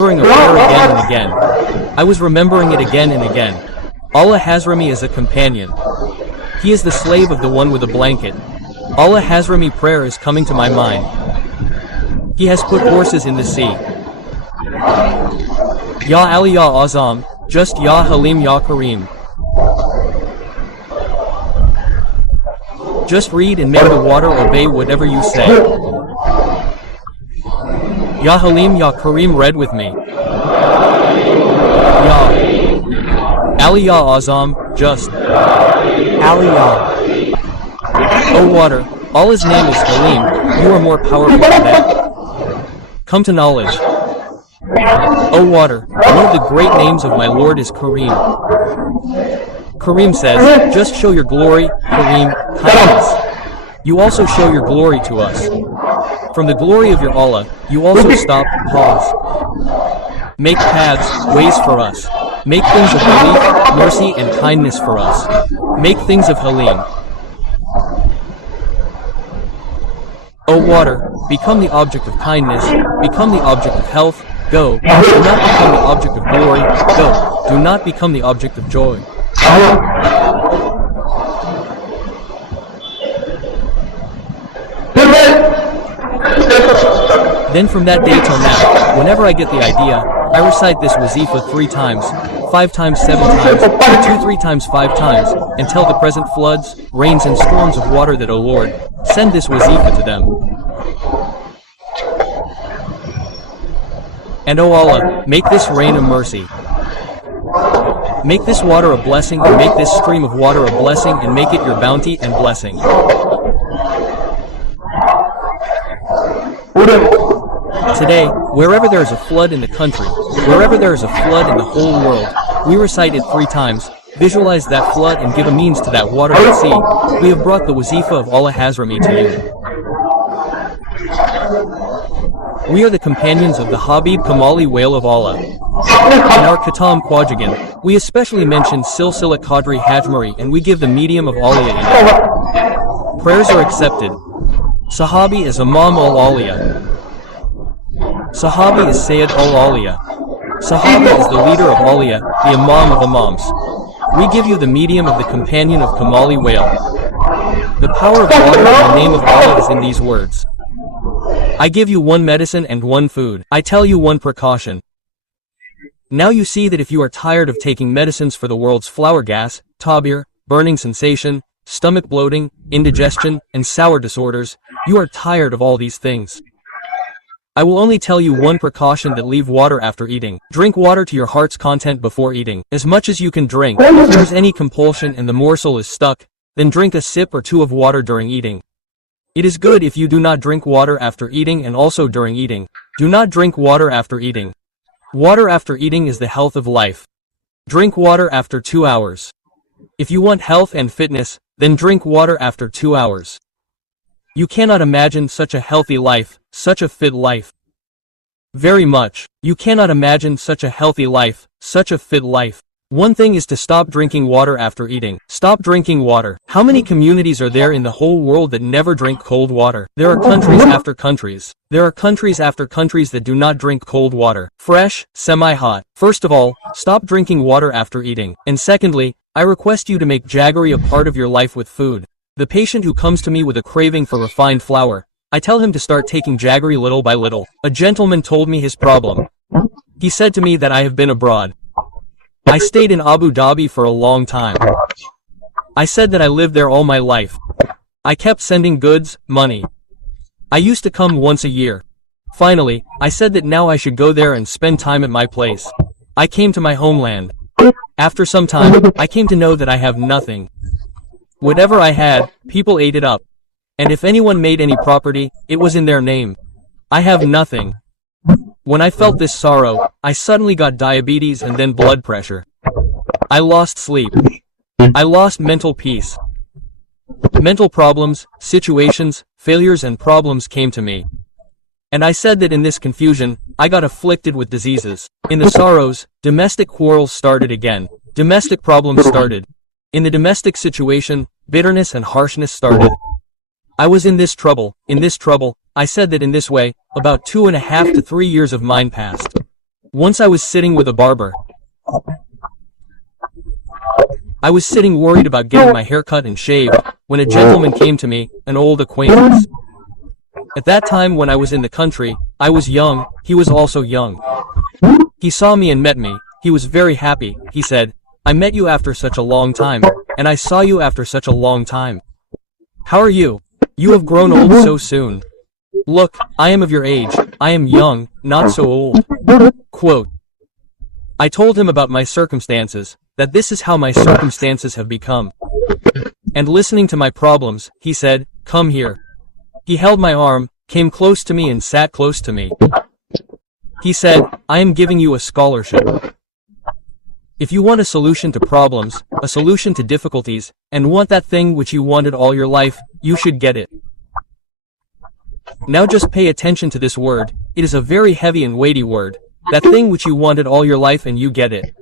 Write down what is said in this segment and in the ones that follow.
remembering a prayer again and again. I was remembering it again and again. Allah Hazrami is a companion. He is the slave of the one with a blanket. Allah Hazrami prayer is coming to my mind. He has put horses in the sea. Ya Ali Ya Azam, just Ya Halim Ya Kareem. Just read and make the water obey whatever you say. Ya Halim Ya Kareem, read with me. Ya Ali Ya Azam, just Ali Ya. O water, Allah's name is Halim, you are more powerful than that. Come to knowledge. O water, one of the great names of my Lord is Kareem. Kareem says, just show your glory, Kareem, kindness. You also show your glory to us. From the glory of your Allah, you also stop, pause. Make paths, ways for us. Make things of relief, mercy and kindness for us. Make things of Halim. O water, become the object of kindness, become the object of health, go. Do not become the object of glory, go. Do not become the object of joy. Then from that day till now, whenever I get the idea, I recite this wazifa 3 times, 5 times, 7 times, 2, 3 times, 5 times, until the present floods, rains and storms of water that, O Lord, send this wazifa to them. And O Allah, make this rain a mercy. Make this water a blessing and make this stream of water a blessing and make it your bounty and blessing. Today, wherever there is a flood in the country, wherever there is a flood in the whole world, we recite it 3 times, visualize that flood and give a means to that water and sea. We have brought the wazifa of Allah Hazrami to you. We are the companions of the Habib Kamali Whale of Allah. In our Khatam Kwajagan, we especially mention Silsila Qadri Hajmari and we give the medium of Awliya in it. Prayers are accepted. Sahabi is Imam al-Awliya. Sahabi is Sayyid al-Awliya. Sahabi is the leader of Awliya, the Imam of Imams. We give you the medium of the companion of Kamali Whale. The power of water in the name of Allah is in these words. I give you 1 medicine and 1 food. I tell you 1 precaution. Now you see that if you are tired of taking medicines for the world's flower gas, tabir, burning sensation, stomach bloating, indigestion, and sour disorders, you are tired of all these things. I will only tell you 1 precaution, that leave water after eating. Drink water to your heart's content before eating, as much as you can drink. If there's any compulsion and the morsel is stuck, then drink a sip or 2 of water during eating. It is good if you do not drink water after eating and also during eating. Do not drink water after eating. Water after eating is the health of life. Drink water after 2 hours. If you want health and fitness, then drink water after 2 hours. You cannot imagine such a healthy life, such a fit life. Very much. You cannot imagine such a healthy life, such a fit life. One thing is to stop drinking water after eating. Stop drinking water. How many communities are there in the whole world that never drink cold water? There are countries after countries. There are countries after countries that do not drink cold water. Fresh, semi-hot. First of all, stop drinking water after eating. And secondly, I request you to make jaggery a part of your life with food. The patient who comes to me with a craving for refined flour, I tell him to start taking jaggery little by little. A gentleman told me his problem. He said to me that I have been abroad. I stayed in Abu Dhabi for a long time. I said that I lived there all my life. I kept sending goods, money. I used to come once a year. Finally, I said that now I should go there and spend time at my place. I came to my homeland. After some time, I came to know that I have nothing. Whatever I had, people ate it up. And if anyone made any property, it was in their name. I have nothing. When I felt this sorrow, I suddenly got diabetes and then blood pressure. I lost sleep. I lost mental peace. Mental problems, situations, failures and problems came to me. And I said that in this confusion, I got afflicted with diseases. In the sorrows, domestic quarrels started again. Domestic problems started. In the domestic situation, bitterness and harshness started. I was in this trouble. I said that in this way, about 2.5 to 3 years of mine passed. Once I was sitting with a barber. I was sitting worried about getting my hair cut and shaved, when a gentleman came to me, an old acquaintance. At that time when I was in the country, I was young, he was also young. He saw me and met me, he was very happy, he said, I met you after such a long time, and I saw you after such a long time. How are you? You have grown old so soon. Look, I am of your age, I am young, not so old. Quote. I told him about my circumstances, that this is how my circumstances have become. And listening to my problems, he said, come here. He held my arm, came close to me and sat close to me. He said, I am giving you a scholarship. If you want a solution to problems, a solution to difficulties, and want that thing which you wanted all your life, you should get it. Now just pay attention to this word, it is a very heavy and weighty word. That thing which you wanted all your life and you get it.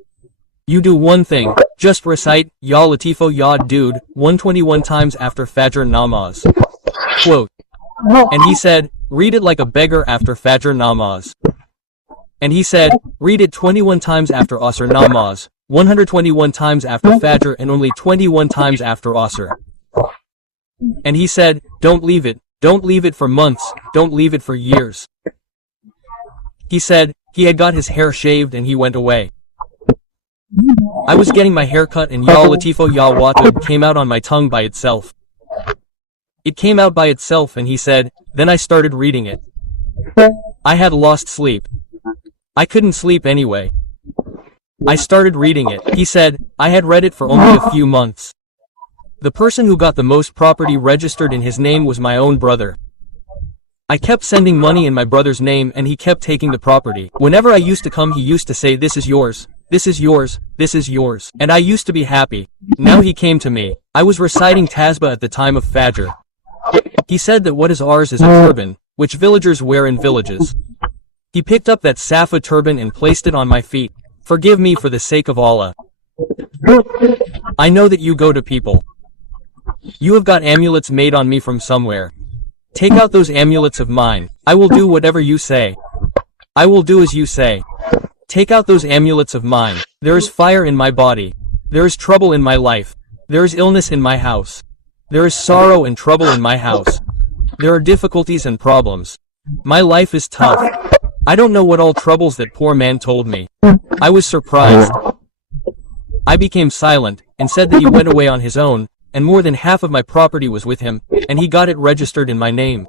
You do one thing, just recite, Ya Latifo Ya Dude, 121 times after Fajr Namaz. Quote. And he said, read it like a beggar after Fajr Namaz. And he said, read it 21 times after Asr Namaz, 121 times after Fajr and only 21 times after Asr. And he said, don't leave it for months, don't leave it for years. He said, he had got his hair shaved and he went away. I was getting my hair cut and Ya Latifo Ya Watud came out on my tongue by itself. It came out by itself and he said, then I started reading it. I had lost sleep. I couldn't sleep anyway. I started reading it. He said, I had read it for only a few months. The person who got the most property registered in his name was my own brother. I kept sending money in my brother's name and he kept taking the property. Whenever I used to come he used to say this is yours, this is yours, this is yours. And I used to be happy. Now he came to me. I was reciting Tasbih at the time of Fajr. He said that what is ours is a turban, which villagers wear in villages. He picked up that Safa turban and placed it on my feet. Forgive me for the sake of Allah. I know that you go to people. You have got amulets made on me from somewhere. Take out those amulets of mine. I will do whatever you say. I will do as you say. Take out those amulets of mine. There is fire in my body. There is trouble in my life. There is illness in my house. There is sorrow and trouble in my house. There are difficulties and problems. My life is tough. I don't know what all troubles that poor man told me. I was surprised. I became silent, and said that he went away on his own, and more than half of my property was with him, and he got it registered in my name.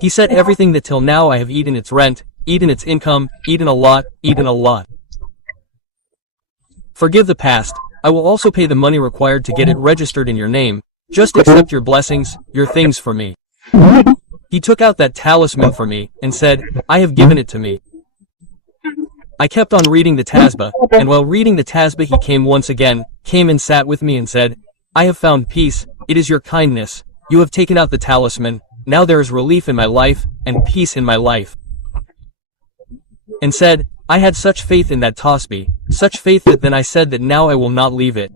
He said everything that till now I have eaten its rent, eaten its income, eaten a lot, eaten a lot. Forgive the past, I will also pay the money required to get it registered in your name, just accept your blessings, your things for me. He took out that talisman for me, and said, I have given it to me. I kept on reading the Tasbih, and while reading the Tasbih he came once again, came and sat with me and said, I have found peace, it is your kindness, you have taken out the talisman, now there is relief in my life, and peace in my life. And said, I had such faith in that tasbih, such faith that then I said that now I will not leave it.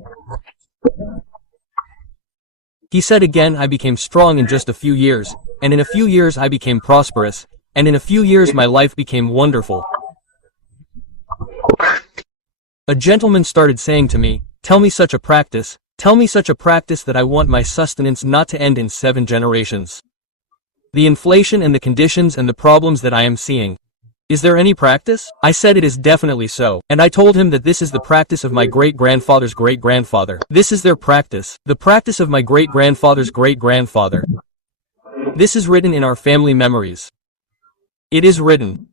He said again I became strong in just a few years, and in a few years I became prosperous, and in a few years my life became wonderful. A gentleman started saying to me, tell me such a practice that I want my sustenance not to end in 7 generations. The inflation and the conditions and the problems that I am seeing. Is there any practice? I said it is definitely so, and I told him that this is the practice of my great-grandfather's great-grandfather. This is their practice, the practice of my great-grandfather's great-grandfather. This is written in our family memories. It is written.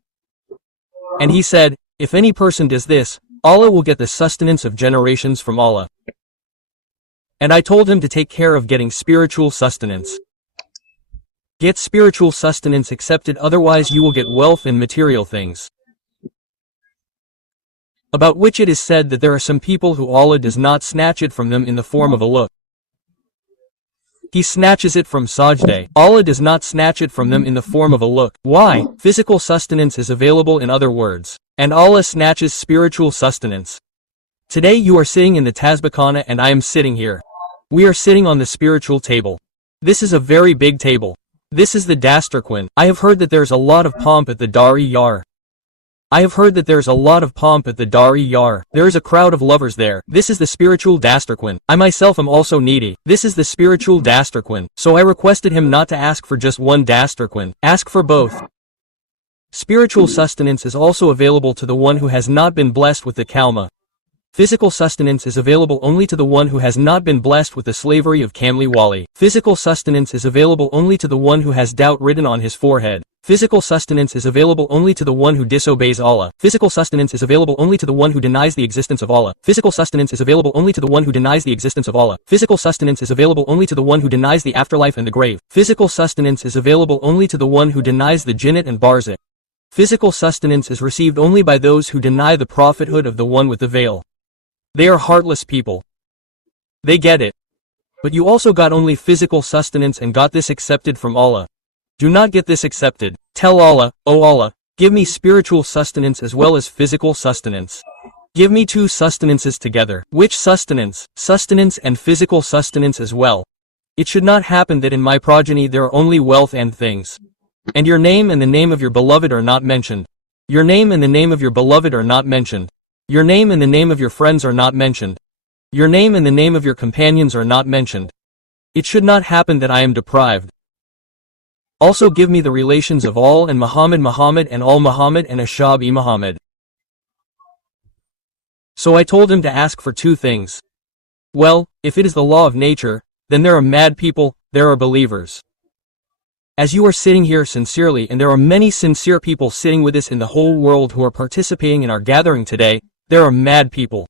And he said, if any person does this, Allah will get the sustenance of generations from Allah. And I told him to take care of getting spiritual sustenance. Get spiritual sustenance accepted, otherwise you will get wealth and material things. About which it is said that there are some people who Allah does not snatch it from them in the form of a look. He snatches it from sajdah. Allah does not snatch it from them in the form of a look. Why? Physical sustenance is available in other words. And Allah snatches spiritual sustenance. Today you are sitting in the Tasbihkhana and I am sitting here. We are sitting on the spiritual table. This is a very big table. This is the Dasturquin. I have heard that there's a lot of pomp at the Dar-e Yar. I have heard that there's a lot of pomp at the Dar-e-Yar. There is a crowd of lovers there. This is the spiritual Dasterquin. I myself am also needy. This is the spiritual Dasterquin. So I requested him not to ask for just one Dasterquin. Ask for both. Spiritual sustenance is also available to the one who has not been blessed with the Kalma. Physical sustenance is available only to the one who has not been blessed with the slavery of Kamli Wali. Physical sustenance is available only to the one who has doubt written on his forehead. Physical sustenance is available only to the one who disobeys Allah. Physical sustenance is available only to the one who denies the existence of Allah. Physical sustenance is available only to the one who denies the existence of Allah. Physical sustenance is available only to the one who denies the afterlife and the grave. Physical sustenance is available only to the one who denies the jinnat and barzakh. Physical sustenance is received only by those who deny the prophethood of the one with the veil. They are heartless people. They get it. But you also got only physical sustenance and got this accepted from Allah. Do not get this accepted. Tell Allah, O Allah, give me spiritual sustenance as well as physical sustenance. Give me two sustenances together. Which sustenance? Sustenance and physical sustenance as well. It should not happen that in my progeny there are only wealth and things. And your name and the name of your beloved are not mentioned. Your name and the name of your beloved are not mentioned. Your name and the name of your friends are not mentioned. Your name and the name of your companions are not mentioned. It should not happen that I am deprived. Also give me the relations of all and Muhammad and all Muhammad and Ashab-e Muhammad. So I told him to ask for two things. Well, if it is the law of nature, then there are mad people, there are believers. As you are sitting here sincerely, and there are many sincere people sitting with us in the whole world who are participating in our gathering today, there are mad people.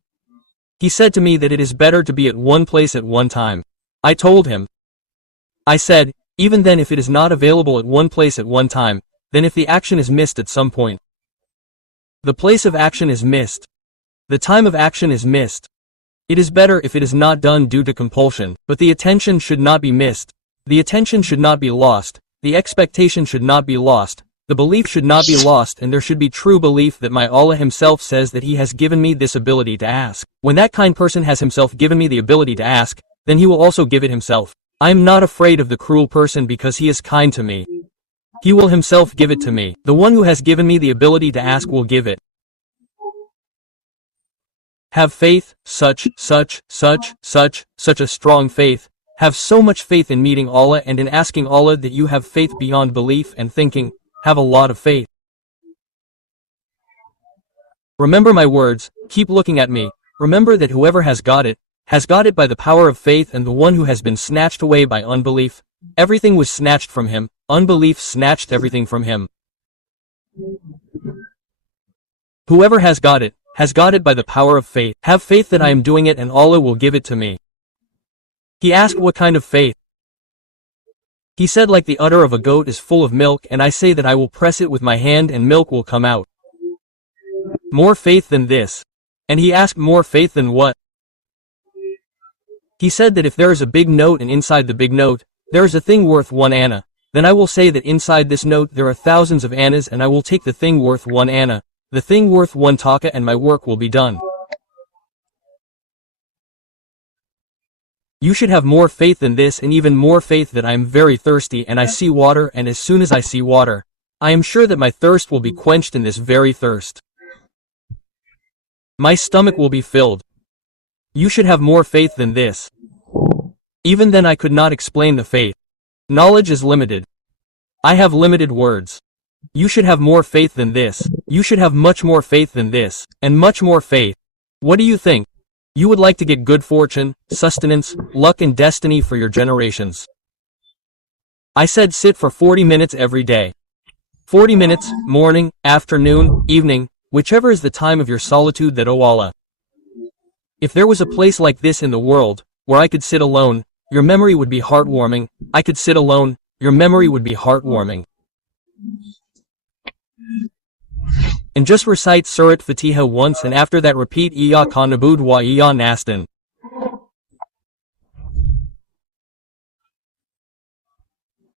He said to me that it is better to be at one place at one time. I told him. I said, even then if it is not available at one place at one time, then if the action is missed at some point. The place of action is missed. The time of action is missed. It is better if it is not done due to compulsion, but the attention should not be missed. The attention should not be lost. The expectation should not be lost. The belief should not be lost, and there should be true belief that my Allah himself says that he has given me this ability to ask. When that kind person has himself given me the ability to ask, then he will also give it himself. I am not afraid of the cruel person because he is kind to me. He will himself give it to me. The one who has given me the ability to ask will give it. Have faith, such a strong faith. Have so much faith in meeting Allah and in asking Allah that you have faith beyond belief and thinking. Have a lot of faith. Remember my words, keep looking at me. Remember that whoever has got it by the power of faith, and the one who has been snatched away by unbelief, everything was snatched from him, unbelief snatched everything from him. Whoever has got it by the power of faith. Have faith that I am doing it and Allah will give it to me. He asked what kind of faith. He said like the udder of a goat is full of milk, and I say that I will press it with my hand and milk will come out. More faith than this. And he asked more faith than what? He said that if there is a big note and inside the big note, there is a thing worth 1 anna, then I will say that inside this note there are thousands of annas, and I will take the thing worth 1 anna, the thing worth 1 taka, and my work will be done. You should have more faith than this, and even more faith that I am very thirsty and I see water, and as soon as I see water, I am sure that my thirst will be quenched in this very thirst. My stomach will be filled. You should have more faith than this. Even then I could not explain the faith. Knowledge is limited. I have limited words. You should have more faith than this. You should have much more faith than this, and much more faith. What do you think? You would like to get good fortune, sustenance, luck and destiny for your generations. I said sit for 40 minutes every day. 40 minutes, morning, afternoon, evening, whichever is the time of your solitude, that O Allah. If there was a place like this in the world, where I could sit alone, your memory would be heartwarming. I could sit alone, your memory would be heartwarming. And just recite Surat Fatiha once, and after that repeat Iyyaka na'budu wa iyyaka nasta'in.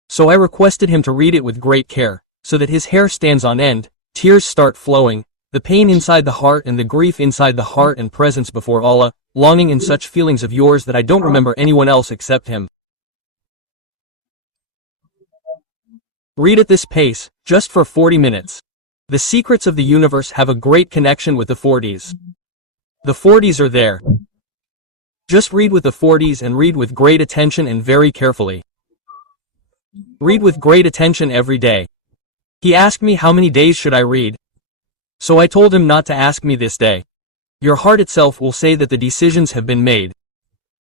So I requested him to read it with great care, so that his hair stands on end, tears start flowing, the pain inside the heart and the grief inside the heart and presence before Allah, longing and such feelings of yours that I don't remember anyone else except him. Read at this pace, just for 40 minutes. The secrets of the universe have a great connection with the 40s. The 40s are there. Just read with the 40s and read with great attention and very carefully. Read with great attention every day. He asked me how many days should I read. So I told him not to ask me this day. Your heart itself will say that the decisions have been made.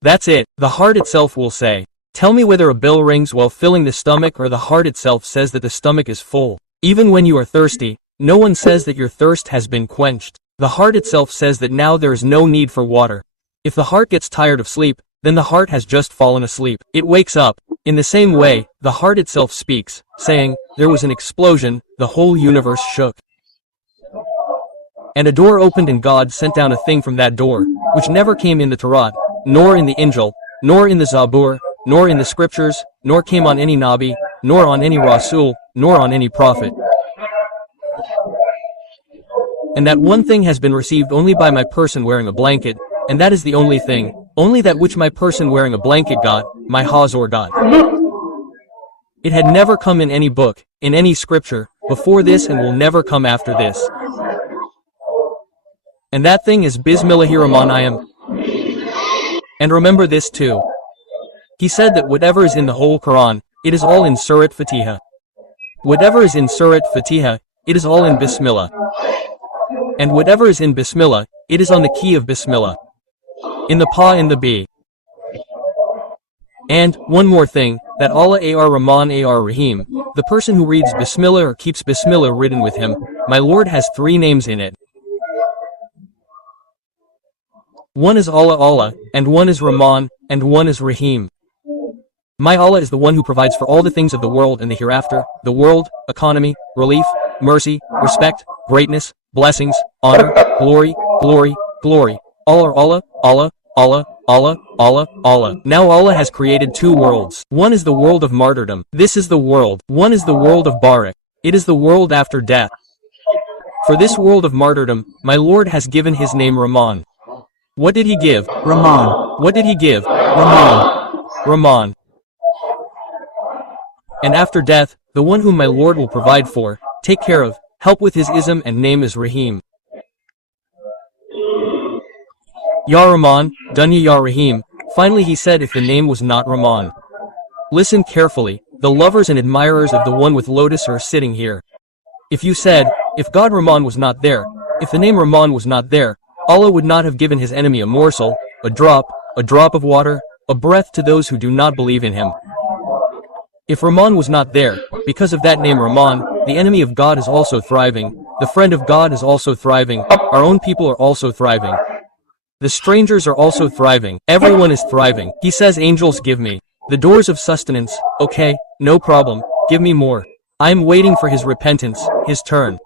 That's it, the heart itself will say. Tell me whether a bell rings while filling the stomach or the heart itself says that the stomach is full. Even when you are thirsty, no one says that your thirst has been quenched. The heart itself says that now there is no need for water. If the heart gets tired of sleep, then the heart has just fallen asleep. It wakes up. In the same way, the heart itself speaks, saying, there was an explosion, the whole universe shook. And a door opened and God sent down a thing from that door, which never came in the Torah, nor in the Injil, nor in the Zabur, nor in the scriptures, nor came on any Nabi, nor on any Rasul, nor on any prophet. And that one thing has been received only by my person wearing a blanket, and that is the only thing, only that which my person wearing a blanket got, my Hazor got. It had never come in any book, in any scripture, before this and will never come after this. And that thing is Bismillahirrahmanirrahim. And remember this too. He said that whatever is in the whole Quran, it is all in Surat Fatiha. Whatever is in Surat Fatiha, it is all in Bismillah. And whatever is in Bismillah, it is on the key of Bismillah. In the Pa and the B. And, one more thing, that Allah Ar-Rahman Ar-Rahim, the person who reads Bismillah or keeps Bismillah written with him, my Lord has 3 names in it. One is Allah Allah, and one is Rahman, and one is Rahim. My Allah is the one who provides for all the things of the world and the hereafter, the world, economy, relief, mercy, respect, greatness, blessings, honor, glory, glory, glory. All are Allah, Allah, Allah, Allah, Allah, Allah. Now Allah has created 2 worlds. One is the world of martyrdom. This is the world. One is the world of Barak. It is the world after death. For this world of martyrdom, my Lord has given his name Rahman. What did he give? Rahman. What did he give? Rahman. Rahman. And after death, the one whom my Lord will provide for, take care of, help with his ism and name is Rahim. Ya Rahman, Dunya Ya Rahim. Finally he said if the name was not Rahman. Listen carefully, the lovers and admirers of the one with lotus are sitting here. If you said, if God Rahman was not there, if the name Rahman was not there, Allah would not have given his enemy a morsel, a drop of water, a breath to those who do not believe in him. If Rahman was not there, because of that name Rahman, the enemy of God is also thriving, the friend of God is also thriving, our own people are also thriving. The strangers are also thriving, everyone is thriving. He says angels give me the doors of sustenance, okay, no problem, give me more. I am waiting for his repentance, his turn.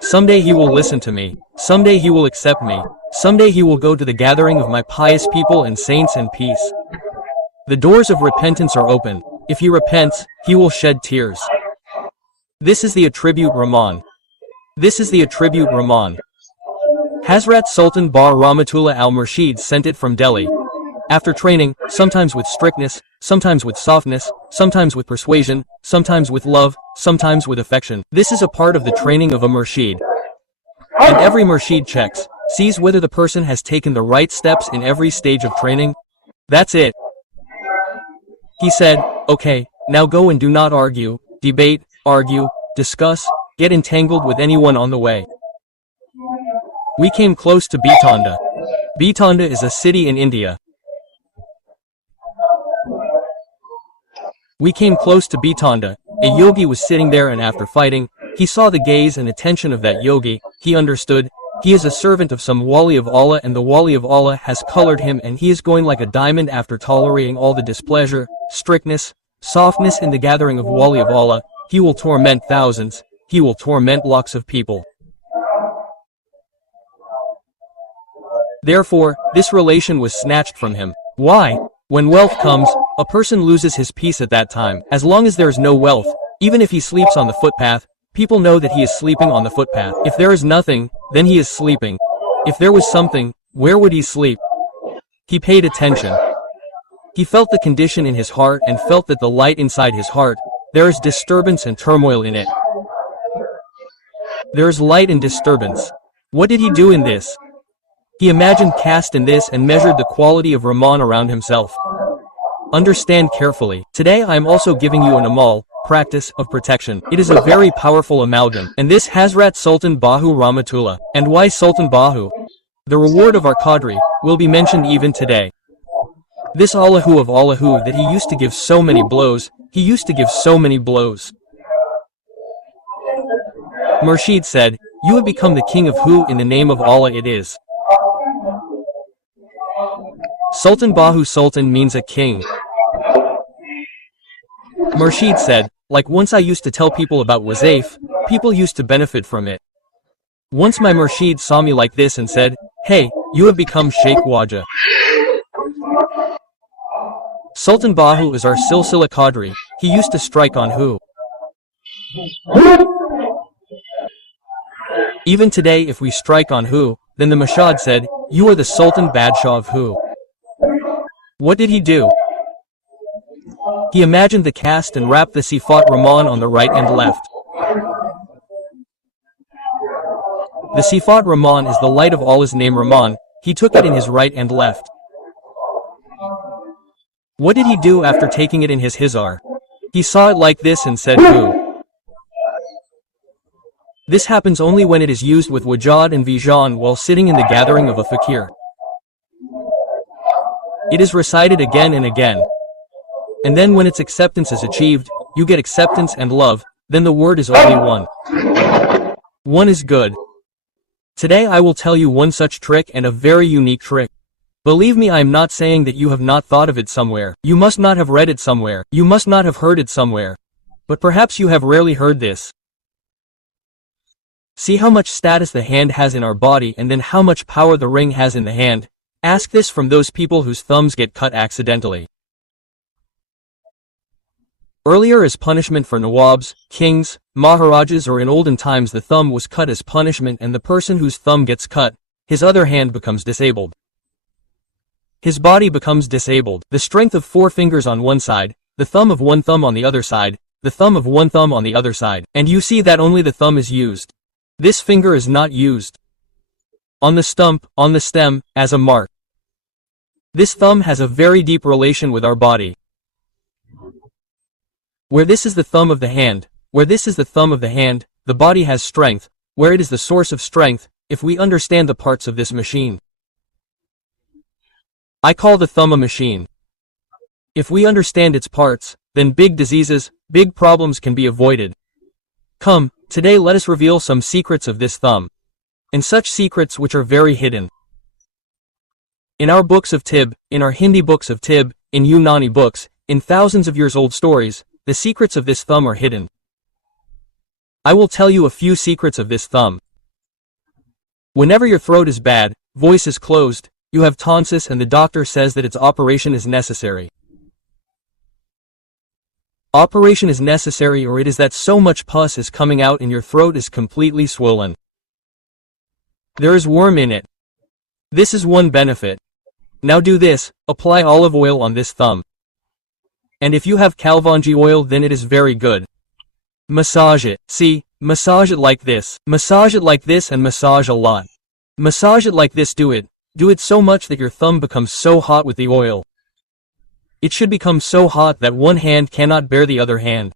Someday he will listen to me, someday he will accept me, someday he will go to the gathering of my pious people and saints and peace. The doors of repentance are open. If he repents, he will shed tears. This is the attribute Rahman. This is the attribute Rahman. Hazrat Sultan Bar Rahmatullah al-Murshid sent it from Delhi. After training, sometimes with strictness, sometimes with softness, sometimes with persuasion, sometimes with love, sometimes with affection. This is a part of the training of a Murshid. And every Murshid checks, sees whether the person has taken the right steps in every stage of training. That's it. He said, okay, now go and do not argue, debate, argue, discuss, get entangled with anyone on the way. We came close to Bitanda. Bitanda is a city in India. We came close to Bitanda. A yogi was sitting there and after fighting, he saw the gaze and attention of that yogi, he understood, he is a servant of some wali of Allah and the wali of Allah has colored him and he is going like a diamond after tolerating all the displeasure, strictness, softness in the gathering of wali of Allah, he will torment thousands, he will torment lakhs of people. Therefore, this relation was snatched from him. Why? When wealth comes, a person loses his peace at that time. As long as there is no wealth, even if he sleeps on the footpath, people know that he is sleeping on the footpath. If there is nothing, then he is sleeping. If there was something, where would he sleep? He paid attention. He felt the condition in his heart and felt that the light inside his heart, there is disturbance and turmoil in it. There is light and disturbance. What did he do in this? He imagined caste in this and measured the quality of Rahman around himself. Understand carefully. Today I am also giving you an amal, practice, of protection. It is a very powerful amalgam. And this Hazrat Sultan Bahu Rahmatullah. And why Sultan Bahu? The reward of our Qadri will be mentioned even today. This Allahu of Allahu that he used to give so many blows, he used to give so many blows. Murshid said, you have become the king of who in the name of Allah it is. Sultan Bahu Sultan means a king. Murshid said, like once I used to tell people about Wazifa, people used to benefit from it. Once my Murshid saw me like this and said, hey, you have become Sheikh Waja. Sultan Bahu is our Silsila Qadri, he used to strike on who? Even today if we strike on who, then the Mashad said, you are the Sultan Badshah of who? What did he do? He imagined the caste and wrapped the Sifat Rahman on the right and left. The Sifat Rahman is the light of Allah's name Rahman, he took it in his right and left. What did he do after taking it in his hizar? He saw it like this and said who? This happens only when it is used with wajad and vijan while sitting in the gathering of a fakir. It is recited again and again. And then when its acceptance is achieved, you get acceptance and love, then the word is only one. One is good. Today I will tell you one such trick and a very unique trick. Believe me, I am not saying that you have not thought of it somewhere. You must not have read it somewhere. You must not have heard it somewhere. But perhaps you have rarely heard this. See how much status the hand has in our body and then how much power the ring has in the hand. Ask this from those people whose thumbs get cut accidentally. Earlier as punishment for Nawabs, kings, Maharajas, or in olden times the thumb was cut as punishment, and the person whose thumb gets cut, his other hand becomes disabled. His body becomes disabled. The strength of 4 fingers on one side, the thumb of one thumb on the other side, the thumb of one thumb on the other side. And you see that only the thumb is used. This finger is not used. On the stump, on the stem, as a mark. This thumb has a very deep relation with our body. Where this is the thumb of the hand, where this is the thumb of the hand, the body has strength, where it is the source of strength, if we understand the parts of this machine. I call the thumb a machine. If we understand its parts, then big diseases, big problems can be avoided. Come, today let us reveal some secrets of this thumb. And such secrets which are very hidden. In our books of Tib, in our Hindi books of Tib, in Unani books, in thousands of years old stories, the secrets of this thumb are hidden. I will tell you a few secrets of this thumb. Whenever your throat is bad, voice is closed, you have tonsils and the doctor says that its operation is necessary. Operation is necessary, or it is that so much pus is coming out and your throat is completely swollen. There is worm in it. This is one benefit. Now do this, apply olive oil on this thumb. And if you have Kalvanji oil, then it is very good. Massage it. See, massage it like this. Massage it like this and massage a lot. Massage it like this, do it. Do it so much that your thumb becomes so hot with the oil. It should become so hot that one hand cannot bear the other hand.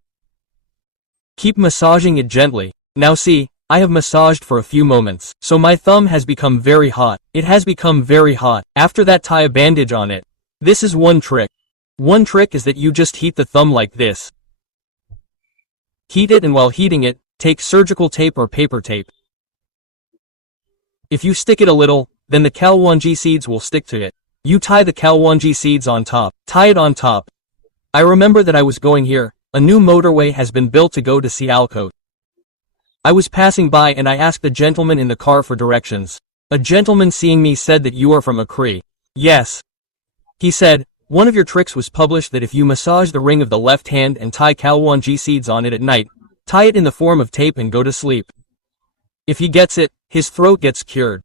Keep massaging it gently. Now see, I have massaged for a few moments, so my thumb has become very hot. It has become very hot. After that, tie a bandage on it. This is one trick. One trick is that you just heat the thumb like this. Heat it, and while heating it, take surgical tape or paper tape. If you stick it a little, then the kalwanji seeds will stick to it. You tie the kalwanji seeds on top. Tie it on top. I remember that I was going here. A new motorway has been built to go to Sialkot. I was passing by and I asked the gentleman in the car for directions. A gentleman seeing me said that you are from Akri. Yes. He said, one of your tricks was published that if you massage the ring of the left hand and tie kalwanji seeds on it at night, tie it in the form of tape and go to sleep. If he gets it, his throat gets cured.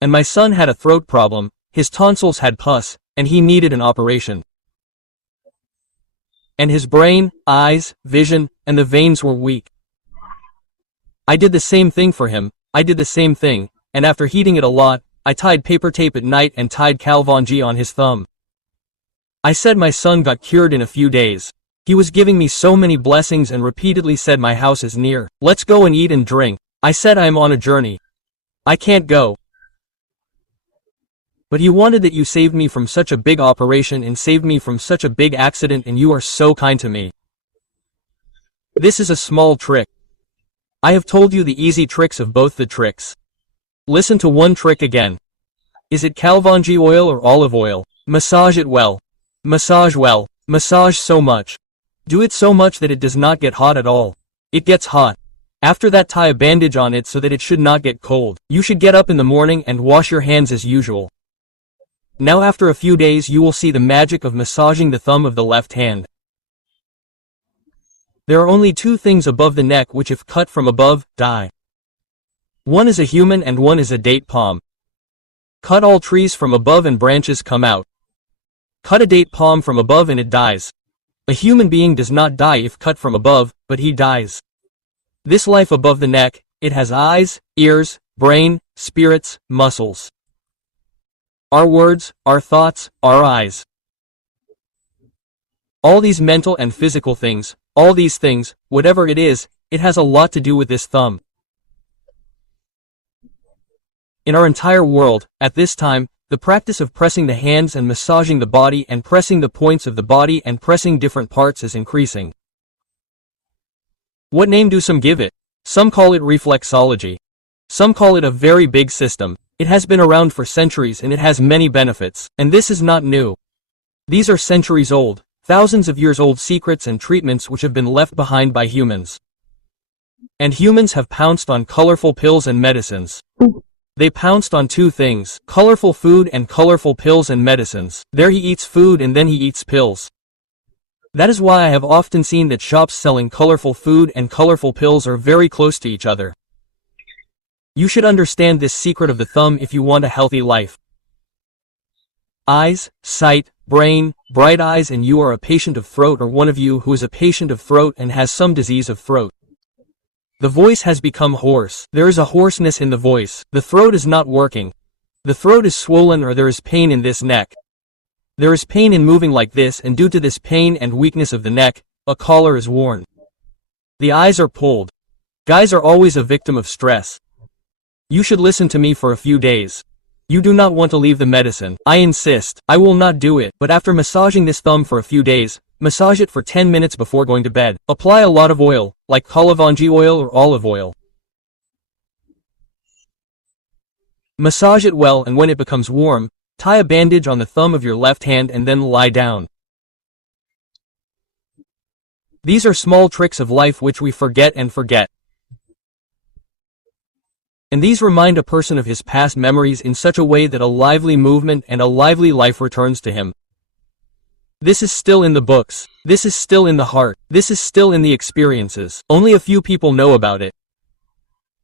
And my son had a throat problem, his tonsils had pus, and he needed an operation. And his brain, eyes, vision, and the veins were weak. I did the same thing for him, I did the same thing, and after heating it a lot, I tied paper tape at night and tied kalvanji on his thumb. I said my son got cured in a few days. He was giving me so many blessings and repeatedly said my house is near. Let's go and eat and drink. I said I am on a journey. I can't go. But he wanted that you saved me from such a big operation and saved me from such a big accident, and you are so kind to me. This is a small trick. I have told you the easy tricks of both the tricks. Listen to one trick again. Is it kalvanji oil or olive oil? Massage it well. Massage well. Massage so much. Do it so much that it does not get hot at all. It gets hot. After that, tie a bandage on it so that it should not get cold. You should get up in the morning and wash your hands as usual. Now after a few days you will see the magic of massaging the thumb of the left hand. There are only two things above the neck which if cut from above, die. One is a human and one is a date palm. Cut all trees from above and branches come out. Cut a date palm from above and it dies. A human being does not die if cut from above, but he dies. This life above the neck, it has eyes, ears, brain, spirits, muscles. Our words, our thoughts, our eyes. All these mental and physical things, all these things, whatever it is, it has a lot to do with this thumb. In our entire world, at this time, the practice of pressing the hands and massaging the body and pressing the points of the body and pressing different parts is increasing. What name do some give it? Some call it reflexology. Some call it a very big system. It has been around for centuries and it has many benefits, and this is not new. These are centuries old, thousands of years old secrets and treatments which have been left behind by humans. And humans have pounced on colorful pills and medicines. They pounced on two things, colorful food and colorful pills and medicines. There he eats food and then he eats pills. That is why I have often seen that shops selling colorful food and colorful pills are very close to each other. You should understand this secret of the thumb if you want a healthy life. Eyes, sight, brain, bright eyes, and you are a patient of throat, or one of you who is a patient of throat and has some disease of throat. The voice has become hoarse. There is a hoarseness in the voice. The throat is not working. The throat is swollen, or there is pain in this neck. There is pain in moving like this, and due to this pain and weakness of the neck, a collar is worn. The eyes are pulled. Guys are always a victim of stress. You should listen to me for a few days. You do not want to leave the medicine. I insist. I will not do it, but after massaging this thumb for a few days, massage it for 10 minutes before going to bed. Apply a lot of oil, like kalvanji oil or olive oil. Massage it well, and when it becomes warm, tie a bandage on the thumb of your left hand and then lie down. These are small tricks of life which we forget and forget. And these remind a person of his past memories in such a way that a lively movement and a lively life returns to him. This is still in the books. This is still in the heart. This is still in the experiences. Only a few people know about it.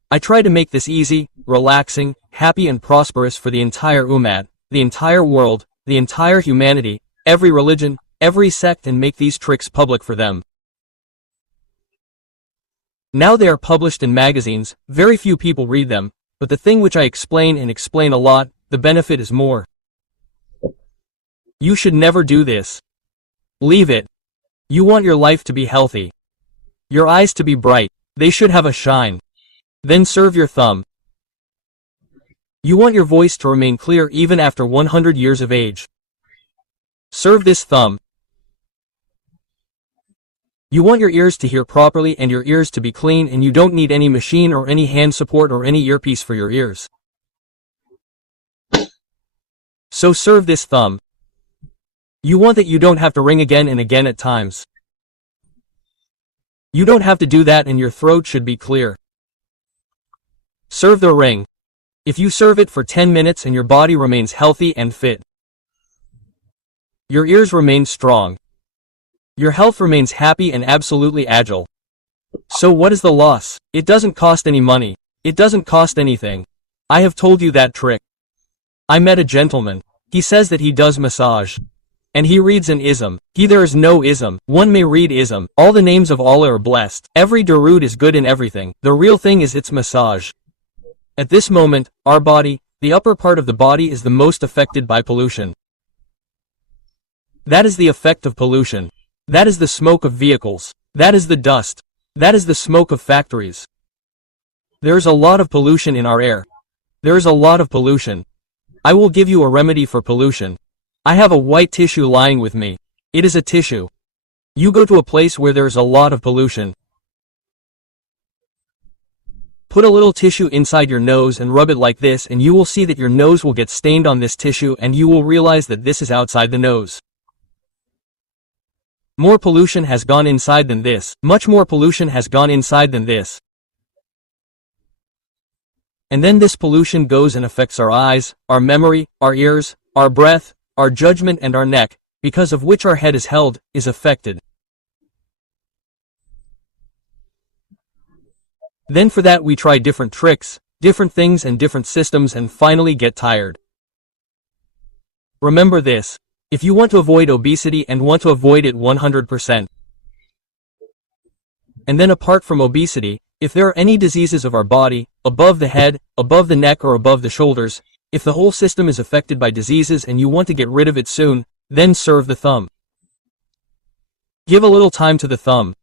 I try to make this easy, relaxing, happy and prosperous for the entire Ummah, the entire world, the entire humanity, every religion, every sect, and make these tricks public for them. Now they are published in magazines, very few people read them, but the thing which I explain and explain a lot, the benefit is more. You should never do this. Leave it. You want your life to be healthy. Your eyes to be bright. They should have a shine. Then serve your thumb. You want your voice to remain clear even after 100 years of age. Serve this thumb. You want your ears to hear properly and your ears to be clean, and you don't need any machine or any hand support or any earpiece for your ears. So serve this thumb. You want that you don't have to ring again and again at times. You don't have to do that, and your throat should be clear. Serve the ring. If you serve it for 10 minutes and your body remains healthy and fit. Your ears remain strong. Your health remains happy and absolutely agile. So what is the loss? It doesn't cost any money. It doesn't cost anything. I have told you that trick. I met a gentleman. He says that he does massage. And he reads an ism. There is no ism. One may read ism. All the names of Allah are blessed. Every durood is good in everything. The real thing is its massage. At this moment, our body, the upper part of the body, is the most affected by pollution. That is the effect of pollution. That is the smoke of vehicles. That is the dust. That is the smoke of factories. There is a lot of pollution in our air. There is a lot of pollution. I will give you a remedy for pollution. I have a white tissue lying with me. It is a tissue. You go to a place where there is a lot of pollution. Put a little tissue inside your nose and rub it like this, and you will see that your nose will get stained on this tissue, and you will realize that this is outside the nose. More pollution has gone inside than this. Much more pollution has gone inside than this. And then this pollution goes and affects our eyes, our memory, our ears, our breath, our judgment, and our neck, because of which our head is held, is affected. Then for that we try different tricks, different things and different systems, and finally get tired. Remember this. If you want to avoid obesity and want to avoid it 100%. And then apart from obesity, if there are any diseases of our body, above the head, above the neck, or above the shoulders, if the whole system is affected by diseases and you want to get rid of it soon, then serve the thumb. Give a little time to the thumb.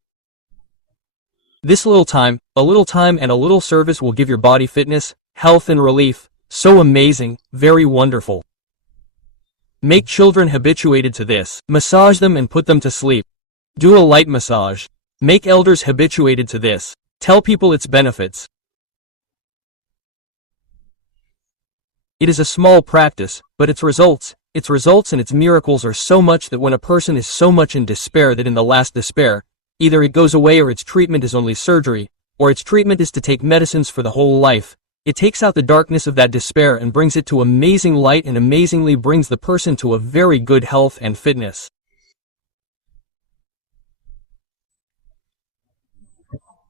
This little time, a little time and a little service will give your body fitness, health and relief. So amazing, very wonderful. Make children habituated to this. Massage them and put them to sleep. Do a light massage. Make elders habituated to this. Tell people its benefits. It is a small practice, but its results and its miracles are so much that when a person is so much in despair that in the last despair, either it goes away or its treatment is only surgery, or its treatment is to take medicines for the whole life, it takes out the darkness of that despair and brings it to amazing light, and amazingly brings the person to a very good health and fitness.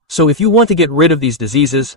So if you want to get rid of these diseases,